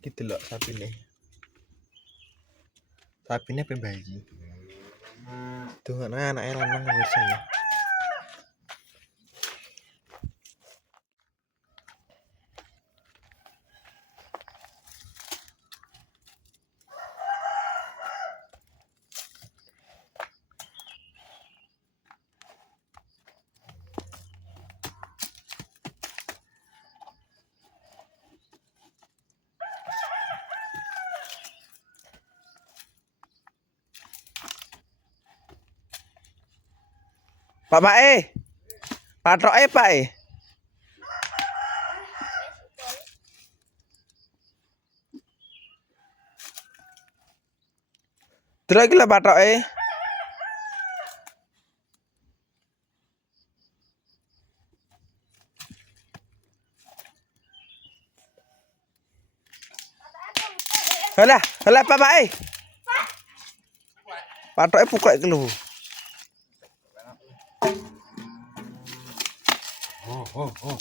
Gitu loh sapine. Sapine pe bayi. Tuh anaknya lanang pemirsa ya. Pak patroke Pak Delok iki lho patroke. Halah Pak Patroke pukul iki lho. Oh.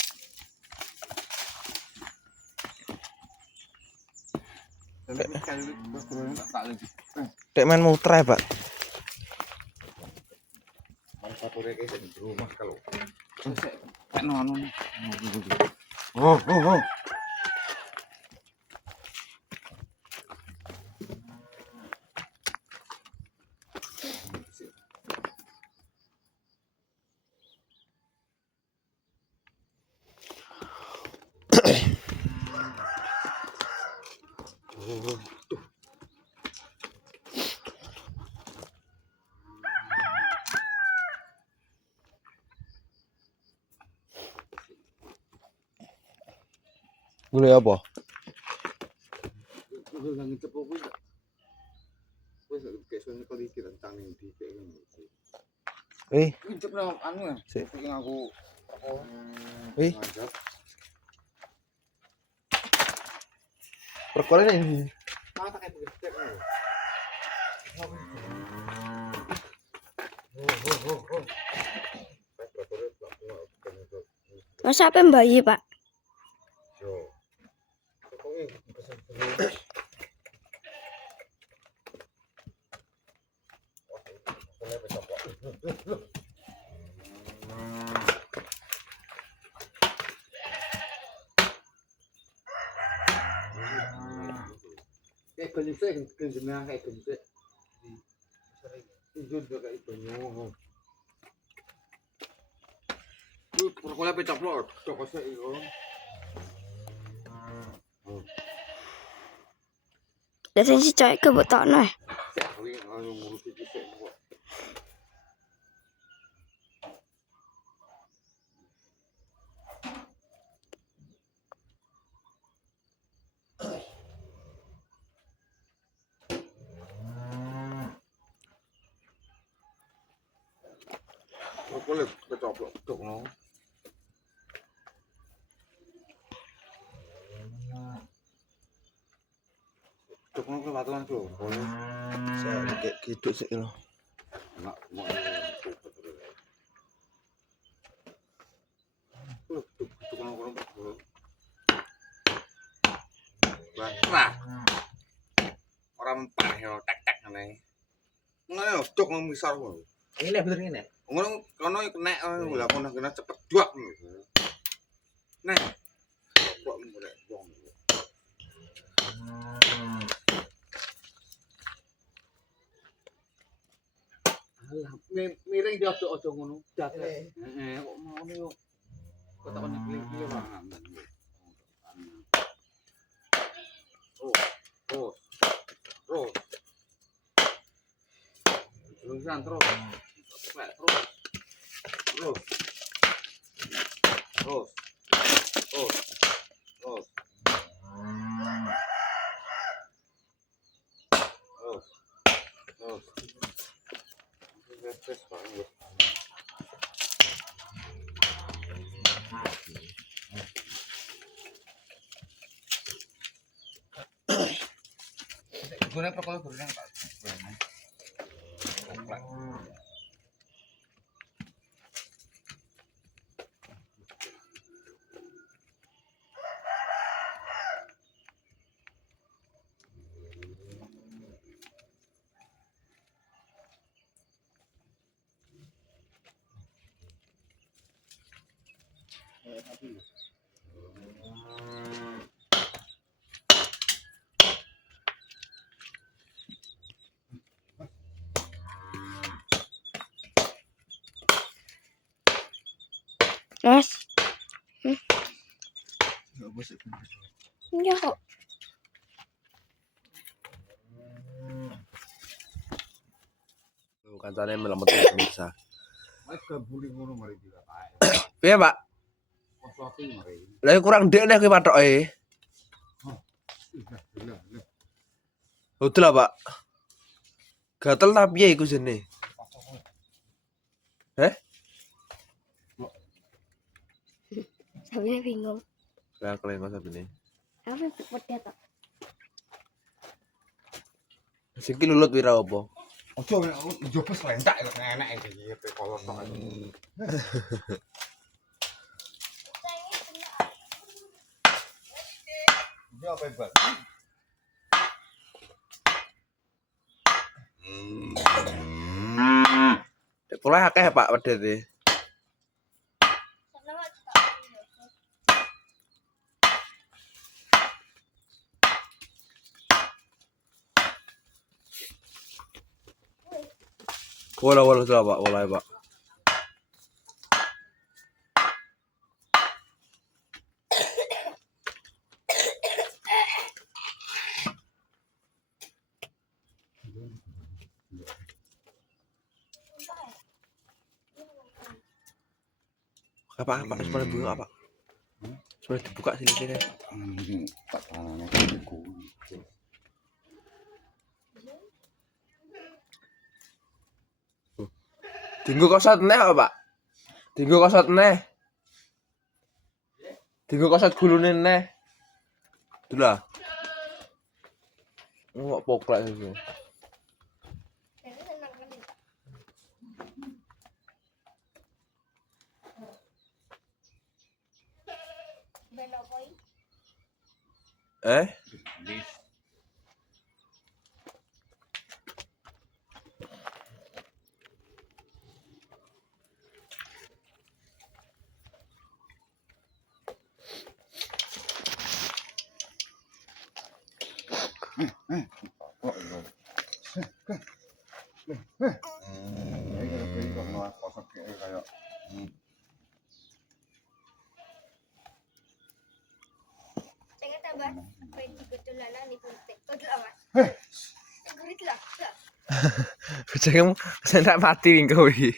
Dek main muter ya, Pak. Manfaatnya kayak di rumah kalau. Kayak nono. Oh. Gule apa? Gue nggak ngecep apa enggak? Gue kayak soalnya kali kira tanggung di kayak ini. Ngecep no anu ya. Sik. Bikin aku Ngajak. Perkara ini. Mata kayak begitu kan. Masa apa bayi, Pak? Yo. Pokoknya pesan kayak penyusik kenjenang kayak penyusik itu juga kayak penyuh itu perkuliah pecah plot cokosnya itu Biasanya si cowok kebutokno. sekali ngurus itu semua perkuliah pecah plot cok no cok no kelihatan tuh boleh Saya kayak gitu sih lho. enggak mau Wah, orang mentah ya tek ngene. Ngono cuk nang misar ngono. Ini bener ini. Ngono kono kena lha kono kena cepet duak ngono. Nah. Kok mulai wong. Alah, miring dia ojo ngono. Heeh, kok mau yo. Kok takon klik-klik wae. Terus. Terusan terus. Terus. Gue perkara berenang Pak. Komplek. Mas, Enggak busuk. iya kok. Kancane melamet pemirsa. Wis gabuli ngono mari dia. Piye, Pak? Kosoting mari. Lah kurang ndek nek kuwi patoke. Betul lah, Pak. Gatel ta piye iku jene? Sabine bingung. Lah kelengko sabene. Apa seperti itu? Sing ki lulut wira apa? Ojo njopes lentak kok enak iki kolor tok. Dia apa ibal? Kula akeh Pak wedete. Wala sudah Pak, wala Pak. Apa sebenarnya bunga apa? Sudah dibuka sini. Tak tangannya aku. Dinggo kosot neh apa, Pak? Dinggo kosot neh. Dinggo kosot gulune neh. Dulah. Ngok poklek itu. Eh? Kucingmu sendak mati wingko iki.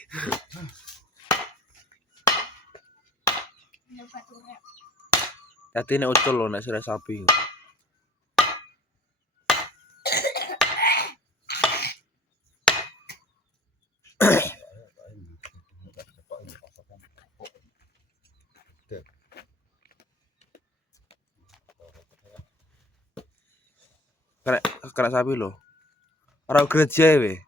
Dadi nek ucul lho nek sira sapi. Kena sapi lho. Ora gereja we.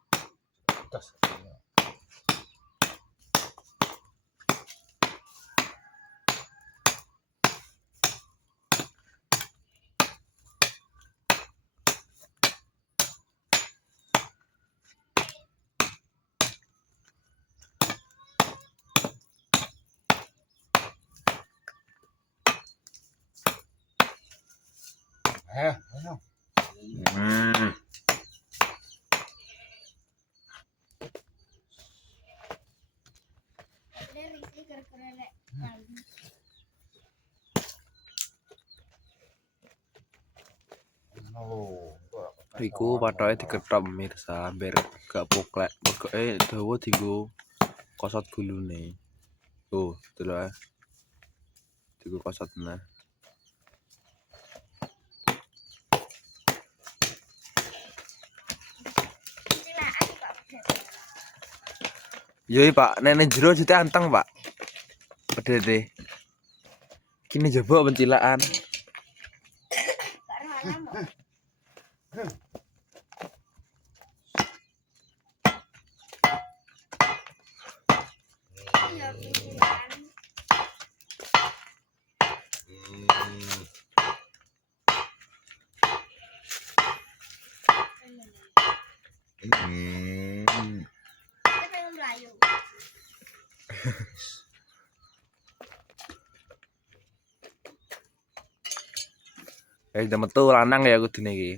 Iku pathoke dikethop mirsa, amber gak poklek. Mergoke dawa dienggo kosot gulune. Tuh, delok. Dienggo kosot meneh. Yoi Pak, nenek jero jute anteng Pak. Pedete. Kini jebok pencilaan. Udah metu lanang ya kudune iki.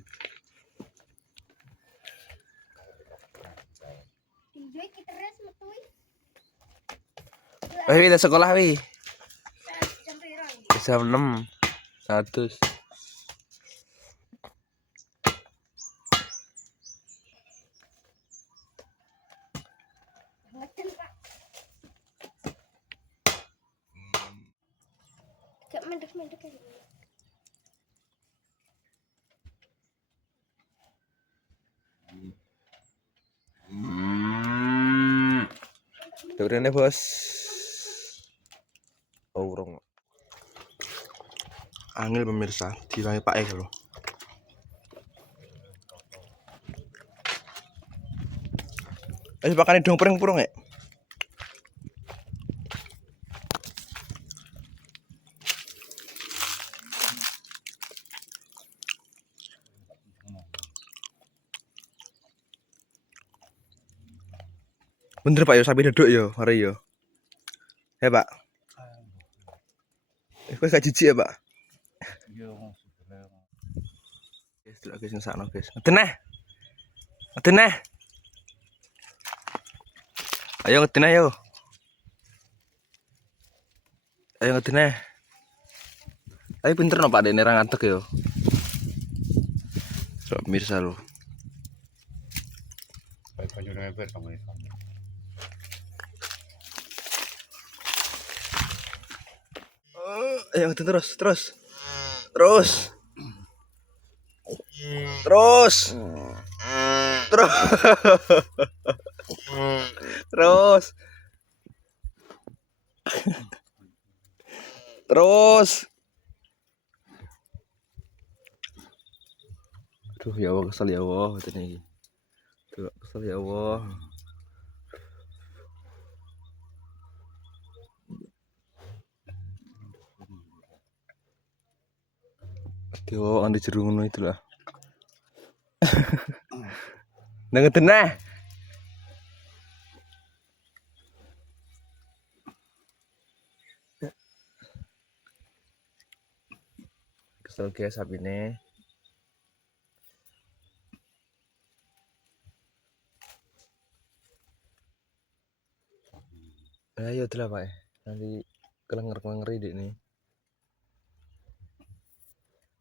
Tinggi kita res metui. Udah sekolah wi. Jam pirang? Jam 6. 100. Ngeten, Pak. Gak mendek-mendek aja. Turunnya bos. Oh urung. Angel pemirsa, dilangi Pak Eko loh. Pakane dong purung ya. Bener Pak yo sapi deduk yo, mari yo. Ya Pak. Kok gak jijik ya Pak? Guys, delok guys ngesakno guys. Ngedeneh. Ngedeneh. Ayo ngedeneh yo. Ayo ngedeneh. Tapi pinter no Pak dene ra ngantek yo. So pemirsa lo. Ayo terus. Terus. Terus. Terus. Terus. Aduh ya Allah kesel ya Allah katanya iki. Tuh kesel ya Allah. Yo andi jero ngono itu lah. Nang ngedeneh. Kesel guys sapine. Ayo tuh lah Pak. Nanti kelenger-kelenger dik nih.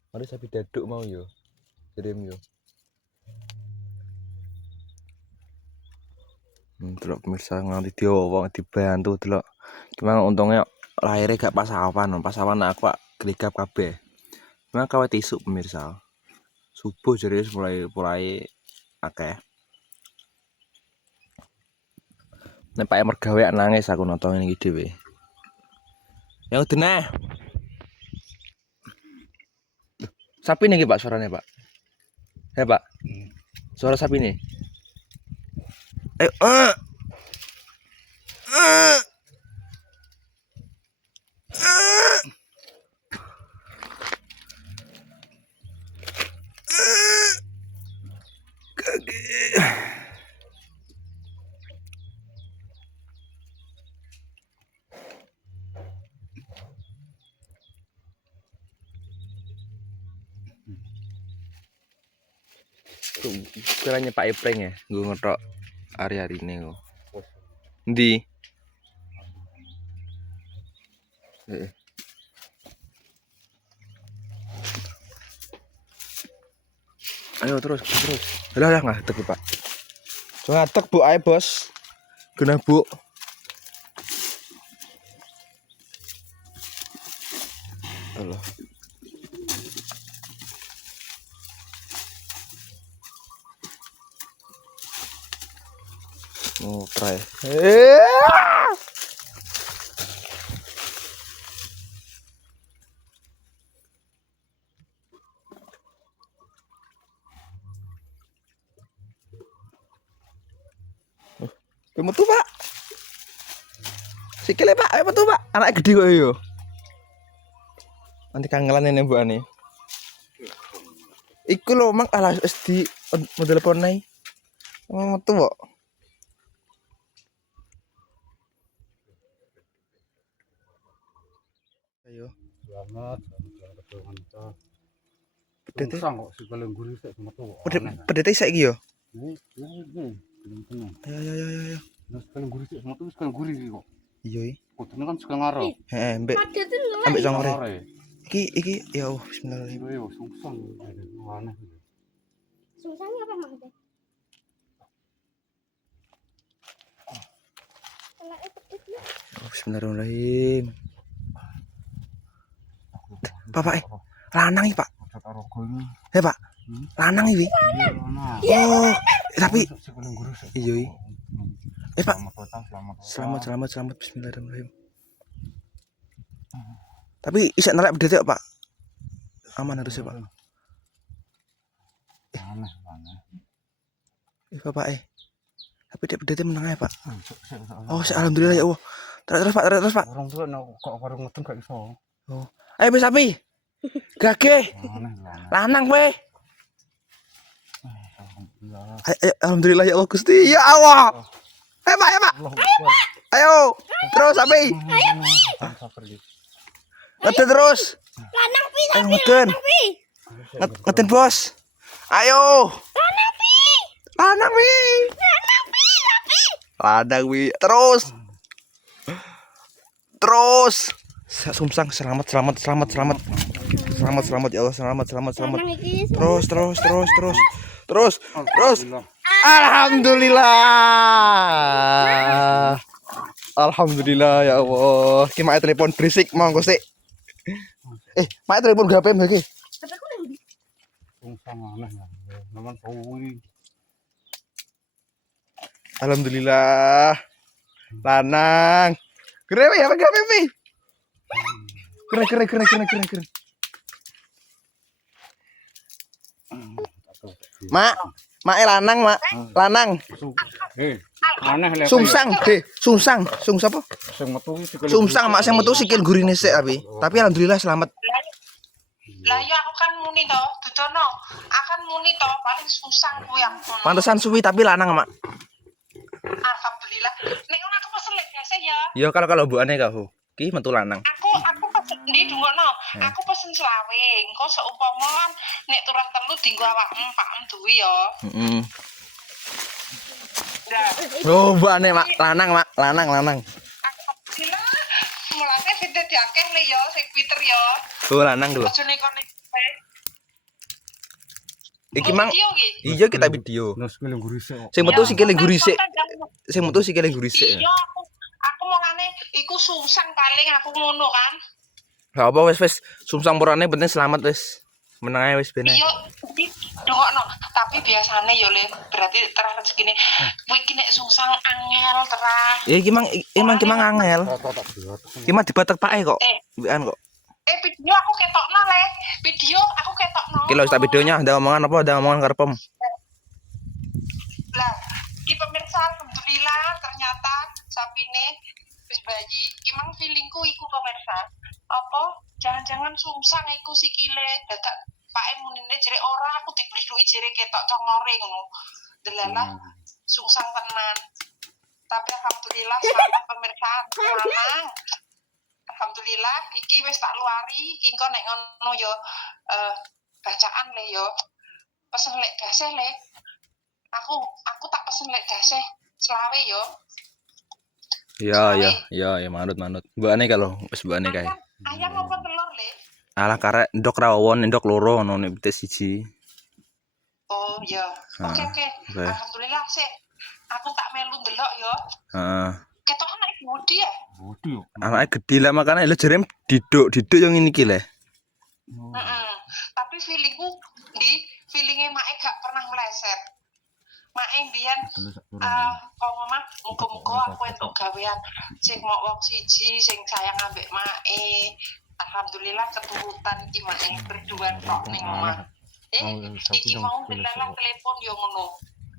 Mari sapi daduk mau yo. Kirim yo. Delok pemirsa nganti diowong dibantu delok. Cuma untungnya lahirnya gak pas awan aku geligap kabeh. Cuma kawe tisu pemirsa. Subuh jadi mulai akeh. Nek Pak mergawe nangis aku nonton iki dhewe. Ya udeneh. Sapi nih Pak suaranya Pak. Hei Pak. Suara sapi nih. Ayo. Kiranya Pak Ipreng ya, gue ngetok hari-hari ini kok. Di. Ayo terus. Lah ngatek Pak. So ngatek Bu ae bos. Genah Bu. Allah. Oh, try. Metu Pak. Sikile Pak, ayo metu Pak. Anak gede kok yo. Nanti kangelan ini Bu Ani. Iku lho mang alah wis di model ponai. Metu kok. Ayo. Selamat keturunan kita. Pedete. Sungsang kok sikile guri sik metu. Pedete saiki yo. Belum tenang. Ayo. Terus sikile guri sik metu sikile guri iki kok. Iya iki. Kudune kan sikile ngarep. Heeh, mbek Ada tuh ngelak. ambek songore. Songore. Iki ya Allah bismillahirrahmanirrahim. Iya sungsang. Aneh. Sungsangnya apa maksudnya? Anaknya pedit lah. Oh, bismillahirrahmanirrahim. Bapak lanang iki, Pak. Karo goni. Pak. Lanang iki. Iya, ana. Oh, tapi Sikile guri sik. iya iki. Pak. Selamat. Selamat bismillahirrahmanirrahim. Tapi isek nelek pedete kok, Pak. Aman harusnya, Pak. Aneh. Bapak tapi dia pedete meneng ae, Pak. Oh, alhamdulillah ya Allah. Terus Pak. Orang tua kok karo ngeten gak iso. Oh. Ayo wis api. Gage. Aneh. Lanang kowe. Alhamdulillah. Alhamdulillah ya Allah Gusti. Ya Allah. Pak. Allahu Akbar. Ayo. Terus api. Ngeten terus. Lanang pi, Ayo ngeten. pi. Ngeten, Bos. Ayo. Lanang pi. Ladang wi. Terus. Sumsang selamat ya Allah, selamat. Lanang iki. Terus. Alhamdulillah ya Allah. Ki mae telepon berisik monggo sik. Mae telepon HP mbake. Tapi aku nang ndi? Sungsang aneh. Naman kuwi. Alhamdulillah. Lanang. Keren ya pakai HP. Keren. Mak lanang, Mak. Lanang. Aneh lek. Sungsang apa? Sing metu sikile. Sungsang mak sing metu sikil gurine sik tapi alhamdulillah selamat. Lah ya aku kan muni to, dudono. Akan muni to paling susah kuwi aku. Pantesan suwi tapi lanang, Mak. Alhamdulillah. Nek ngono aku pesen lek biasa ya. Ya kalau mbokane kau. Ki metu lanang. Aku pesen ndi dungono. Aku pesen selawe. Engko seumpama nek turun telu dienggo awakmu, Pakmu duwi ya. Heeh. Lah, Oh, mbokane Mak, lanang. alhamdulillah. Mulane sing dadi akeh le ya sing Twitter ya. Oh, lanang lho. Aja nek kono. Iki mang Video ki. iya kita video. Nah sikile guri sik. Sing metu Ya, sikile guri sik. konten- Sing metu sikile guri sik. Iya, aku mulane iku susang paling aku ngono kan. Lah apa wis sumsang purane penting selamat wis. Meneng ae wis ben. Iya, dongokno. Tapi biasane yo Le, berarti terah rezekine. Kuwi iki nek sungsang angel terah. Ya iki mang angel. Iki mah dibatek pake kok. Mbekan kok. Video aku ketokno Le. Video aku ketokno. Iki lho tak videonya ada omongan apa? Ada omongan karepem. Lah, iki pemirsa alhamdulillah ternyata sapine wis bayi. Iki mang feelingku iku pemirsa. Apa jangan-jangan sungsang iku sikile dadak pake munine jere ora aku diblidhuki jere ketok congore ngono. Delalah sungsang tenan. Tapi alhamdulillah selamat pemirsa lanang. Alhamdulillah iki wis tak luari, iki engko nek ngono yo bacaan Le yo. Pesen lek daseh Le. Aku tak pesen lek daseh selawe yo. Ya manut. Mbokane kalau wis mbokane kae. Ayam apa telur Le? Alah karek ndok rawon, ndok loro ngono nek pitik siji. Oh ya. Oke. Oke. Alhamdulillah sih. Aku tak melu ndelok yo. Heeh. Ketok anak Budi ya? Budi yo. Anake gede lah makane lho jere diduk yang ngene iki le. Heeh. Tapi feelingnya Mae gak pernah meleset. Mae mbiyen kok mah muga-muga aku entuk gawean sing mau wong siji sing sayang ambek Mae. Alhamdulillah keturutan iki Mae berdua tok ning omah. Iki mau delalah telepon yo ngono.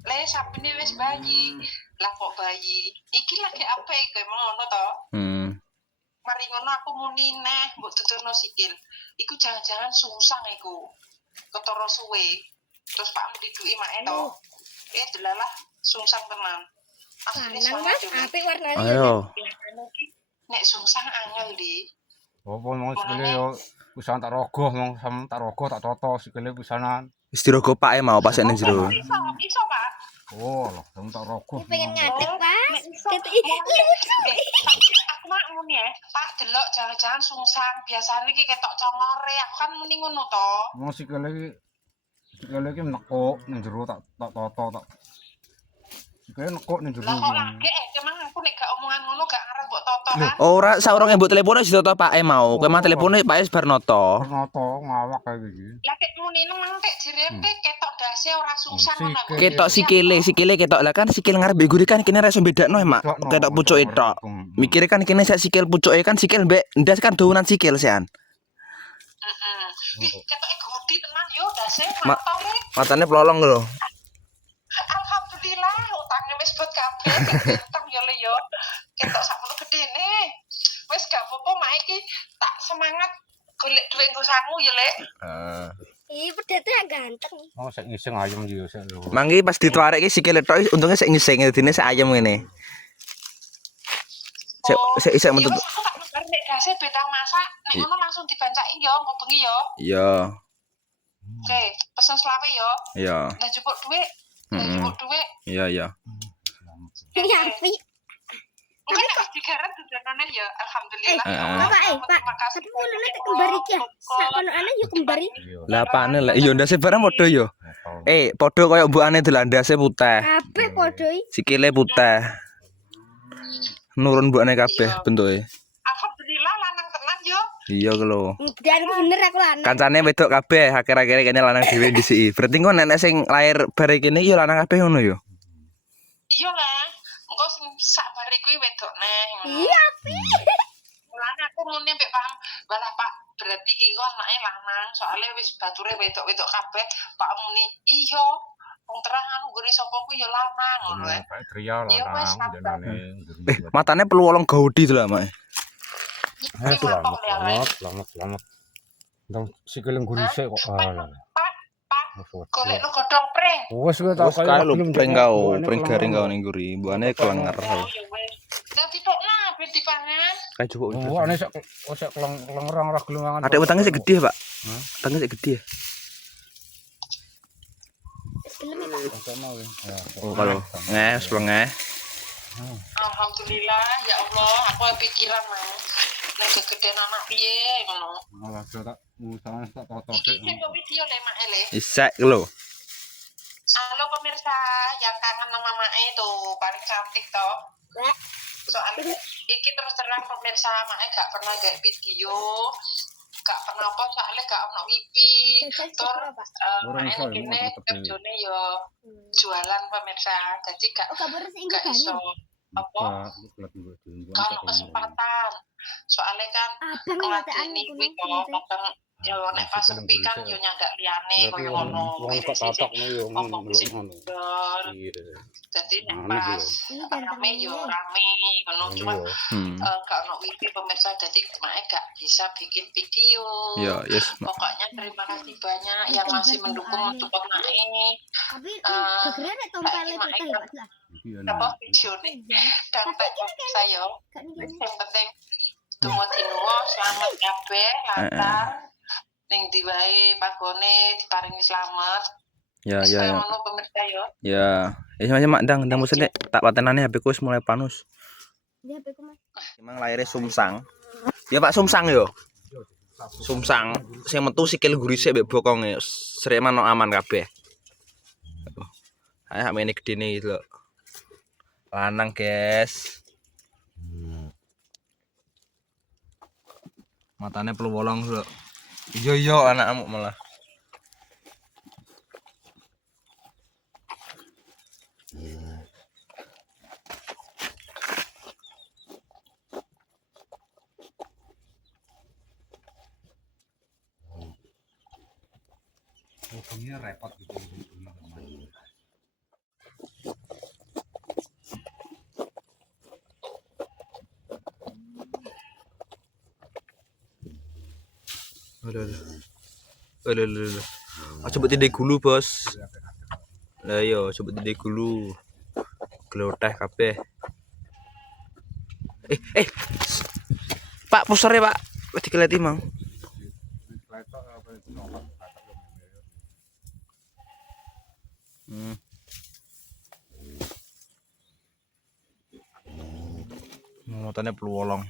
Le sapine wis bayi. Lah kok bayi? Iki lagi apa iki emang ngono to? Mari ngono aku muni neh mbok tuturno sikil. Iku jangan-jangan sungsang iku. Ketara suwe. Terus Pak diduki Mae to. Delalah sungsang tenan. Asline Lanang sama Mas, yo. apik warnane. Ayo. Nek sungsang angel di. Apa mau sikile yo pisan tak rogoh mau sam tak rogoh tak toto sikile pisanan. Wis dirogo pake mau pas ning jero. Iso Pak. Oh, lah sam tak rogoh. Pengen ngadeg, Pak. Nek iso. Lucu. Aku mak muni ya, Pak delok jangan-jangan sungsang. Biasane iki ketok congore, aku kan muni ngono to. Mau sikile iki nekuk ning jero tak toto tak. Sikile nekuk ning jero. Lah kok lagi cuman aku nek gak omongan ngono gak ngarep mbok toto kan. Ora saurunge mbok telepone wis toto pake mau. Kowe mah telepone pake wis bar noto. Noto ngawak kae iki. Lah kek muni nang tek jere ketok dase ora sungsang ngono. Sikil. Ketok sikile ketok lah kan sikil ngarep mbek guri kan kene ra iso bedakno mak. Ketok pucuke tok. Mikire kan kene sak sikil pucuke kan sikil mbek ndas kan dowunan sikil sean. Heeh. Ih, ketoke gudi tenan yo dase Ma- mantole. Matane plolong lho. Alhamdulillah utangnya wis buat kabeh utang yo le yo ketok sakmono gedene wis gak apa-apa mak iki tak semangat golek duit nggo sangu yo le Ih, pedete ganteng. Oh, sik ngising ayam yo sik lho. Mangki pas dituarek iki sikile tok untungnya sik ngising dene sik ayam ngene. Sik isek metu. yo aku tak nebar nek dase bedang masak nek ngono langsung dibancaki yo engko bengi yo Iya, oke pesen selawe yo iya. lah jupuk duit lah jupuk duit Iya, iya. Ini api. mungkin nek wis digarap dudanane ya alhamdulillah ya Allah. Bapak, Pak. Terima kasih. Tapi mulune tek kembar iki ya. Sakono ana yo kembar iki. Lah apane lah iya ndase barang padha yo. Padha koyo mbokane dolan ndase putih. Kabeh padha iki. Sikile putih. Nurun mbokane kabeh bentuke. Alhamdulillah lanang tenan yo Iya ku lho. Dan bener aku lanang. Kancane wedok kabeh akhir-akhir kene lanang dhewe disiki. Berarti kok nenek sing lahir bare kene yo lanang kabeh ngono yo. iya lah engko sing sak bare kuwi wedok neh ngono. Iya, api. Mulane aku muni mbek paham, walah Pak, berarti iki kok anake lanang, soalnya wis bature wedok-wedok kabeh, Pak muni, iya. Wong terang anu gone sapa kuwi ya lanang ngono ya. Pak Tria Iya, wes, lanang jenenge. Matane peluwolong gaudi to lah, Mak. Aduh, Selamat. Ndang sikile ngurise kok ala. Pak, golek no godhong pring. Wes kowe tak Wes kae lho pring garing kau ning guri. Mbokane kelenger. Oh, ya wes. Dadi tok nah ben dipangan. Kae cukup. Oh, ane sak kelengerang ora gelem mangan. Adek utangnya sik gede, Pak. Utangnya sik gede. Oh, kalau nges, plengeh. Alhamdulillah, ya Allah, aku pikiran mah. Nek kegedean anak piye ngono. Malah tak usaha tak toto. Iki sing video le mak ele. Isek lho. Halo pemirsa yang kangen sama Mae tuh paling cantik toh. Soalnya iki terus terang pemirsa Mae gak pernah gak video, gak pernah apa soalnya gak ono wifi. Tur Mae kene kerjane yo jualan pemirsa. Jadi gak Kabar sing gak iso apa kalau kesempatan. Soalnya kan Abang ngeladeni kuwi kok kadang yo nek pas sepi kan yo nyandak liyane koyo ngono. Jadi nek pas rame yo rame ngono cuma gak ono wifi pemirsa jadi Mae gak bisa bikin video. Ya, yes. Pokoknya terima kasih banyak yang masih mendukung untuk Mae. Tapi gegere nek tompele putih ya, Pak. Apa videone dan tak saya yang penting tunggu tinuwo selamat kabeh lancar ning diwae pagone diparingi selamat. Ya, Wis ya, kaya ya. ngono pemirsa yo. Ya. Masih mak ndang musen nek tak patenane HP ku wis mulai panus. Dia HP ku Mas. Emang lahirnya Sumsang. Ya Pak Sumsang yo. Sumsang sing metu sikil gurise mbek bokonge srek manuk aman kabeh. Ayo amene gedene iki lho. Lanang, guys. Matane peluwolong lho. Iya anakmu malah. Ini repot gitu. Aduh. Coba tidak gulu, Bos. Lah yo, coba tidak gulu. Gloteh kabeh. Pak, posternya, Pak. Wis dikeleti mang. Kletok apa itu nomor kletok yo. Motone peluolong.